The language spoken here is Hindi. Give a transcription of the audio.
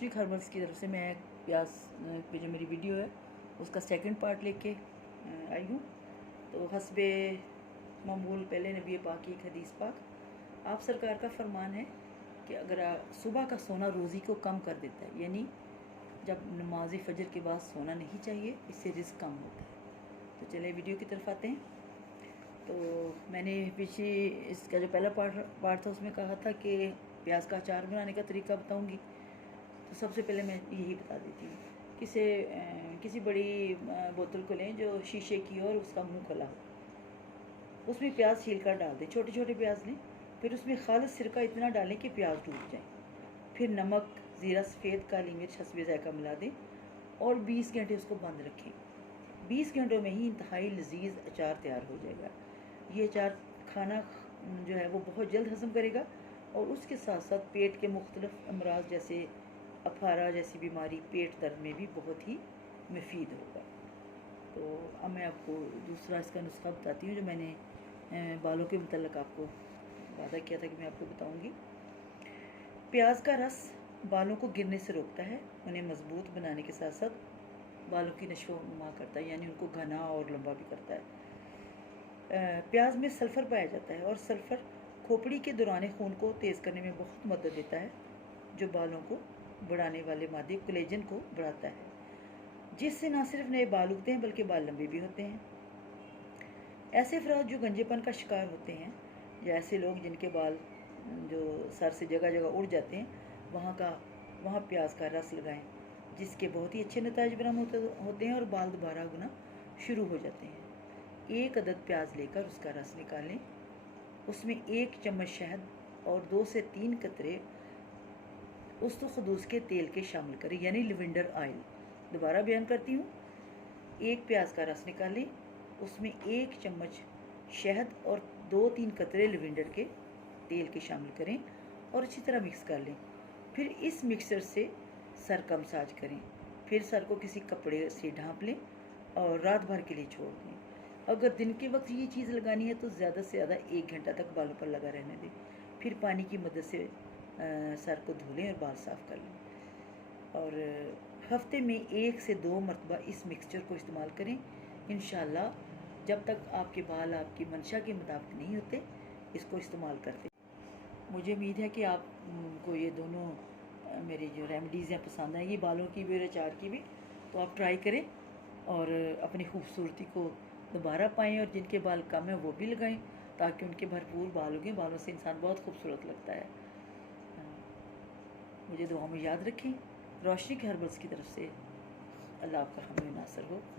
रोशनी हर्बल्स की तरफ से मैं प्याज पे जो मेरी वीडियो है उसका सेकंड पार्ट लेके आई हूँ। तो हस्बे मामूल पहले नबी पाक की एक हदीस पाक, आप सरकार का फरमान है कि अगर सुबह का सोना रोज़ी को कम कर देता है, यानी जब नमाज फ़जर के बाद सोना नहीं चाहिए, इससे रिस्क कम होता है। तो चलिए वीडियो की तरफ आते हैं। तो मैंने पीछे इसका जो पहला पार्ट था उसमें कहा था कि प्याज का अचार बनाने का तरीका बताऊंगी। तो सबसे पहले मैं यही बता देती हूँ, किसी बड़ी बोतल को लें जो शीशे की और उसका मुंह खुला हो, उसमें प्याज छील कर डाल दें, छोटे छोटे प्याज लें। फिर उसमें खालिस सिरका इतना डालें कि प्याज डूब जाए। फिर नमक, ज़ीरा, सफ़ेद काली मिर्च, हस्बे ज़ायका मिला दें और 20 घंटे उसको बंद रखें। 20 घंटों में ही इंतहाई लजीज अचार तैयार हो जाएगा। ये अचार खाना जो है वो बहुत जल्द हज़म करेगा और उसके साथ साथ पेट के मुख्तलिफ अमराज जैसे अफारा जैसी बीमारी, पेट दर्द में भी बहुत ही मुफीद होगा। तो अब मैं आपको दूसरा इसका नुस्खा बताती हूँ जो मैंने बालों के मतलब आपको वादा किया था कि मैं आपको बताऊँगी। प्याज का रस बालों को गिरने से रोकता है, उन्हें मजबूत बनाने के साथ साथ बालों की नशो नुमा करता है, यानी उनको घना और लंबा भी करता है। प्याज में सल्फ़र पाया जाता है और सल्फ़र खोपड़ी के दौरान खून को तेज़ करने में बहुत मदद देता है, जो बालों को बढ़ाने वाले मादे कोलेजन को बढ़ाता है, जिससे न सिर्फ नए बाल उगते हैं बल्कि बाल लंबे भी होते हैं। ऐसे अफराद जो गंजेपन का शिकार होते हैं या ऐसे लोग जिनके बाल जो सर से जगह जगह उड़ जाते हैं, वहाँ प्याज का रस लगाएं, जिसके बहुत ही अच्छे नतीजे बरामद होते हैं और बाल दोबारा उगना शुरू हो जाते हैं। 1 अदद प्याज लेकर उसका रस निकालें, उसमें 1 चम्मच शहद और 2 से 3 कतरे उस्तुखदूस के तेल के शामिल करें, यानी लिवेंडर ऑयल। दोबारा बयान करती हूँ, 1 प्याज का रस निकालें, उसमें 1 चम्मच शहद और 2-3 कतरे लिवेंडर के तेल के शामिल करें और अच्छी तरह मिक्स कर लें। फिर इस मिक्सर से सर का मसाज करें। फिर सर को किसी कपड़े से ढाँप लें और रात भर के लिए छोड़ दें। अगर दिन के वक्त ये चीज़ लगानी है तो ज़्यादा से ज़्यादा 1 घंटा तक बालों पर लगा रहने दें। फिर पानी की मदद से सर को धो लें और बाल साफ़ कर लें। और हफ्ते में 1 से 2 मरतबा इस मिक्सचर को इस्तेमाल करें। इंशाल्लाह जब तक आपके बाल आपकी मंशा के मुताबिक नहीं होते, इसको इस्तेमाल करते। मुझे उम्मीद है कि आपको ये दोनों मेरी जो रेमेडीज़ हैं पसंद आएंगी, बालों की भी और अचार की भी। तो आप ट्राई करें और अपनी खूबसूरती को दोबारा पाएँ, और जिनके बाल कम हैं वो भी लगाएं ताकि उनके भरपूर बाल उगें। बालों से इंसान बहुत खूबसूरत लगता है। मुझे दुआ में याद रखें। रोशनी हर्बल्स की तरफ से अल्लाह आपका हमें नासर हो। खुश